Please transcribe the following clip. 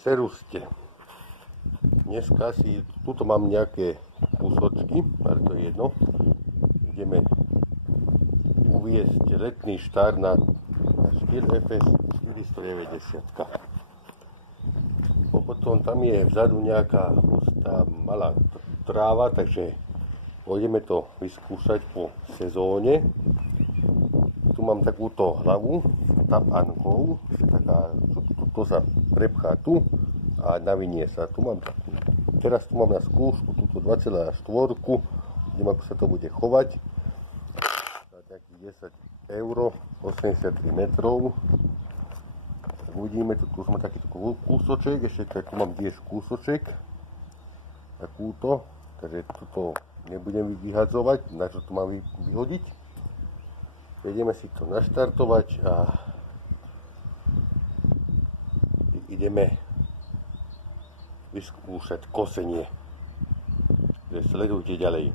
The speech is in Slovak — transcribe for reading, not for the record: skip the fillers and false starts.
Seruste. Dneska si, tuto mám nejaké kúsočky, ale to je jedno. Ideme uviesť letný štart na Stihl FS 490. Potom tam je vzadu nejaká hustá malá tráva, takže pôjdeme to vyskúšať po sezóne. Tu mám takúto hlavu tap-ankou, to sa prepchá tu a navinie sa. Teraz tu mám na skúšku túto 2,4, idem ako sa to bude chovať. Za takých 10 €, 83 metrov. Uvidíme, tu sme takýto kúsoček, ešte tu mám tiež kúsoček. Takúto, takže toto nebudem vyhadzovať, na čo to mám vyhodiť. Ideme si to naštartovať a ideme vyskúšať kosenie. Sledujte ďalej.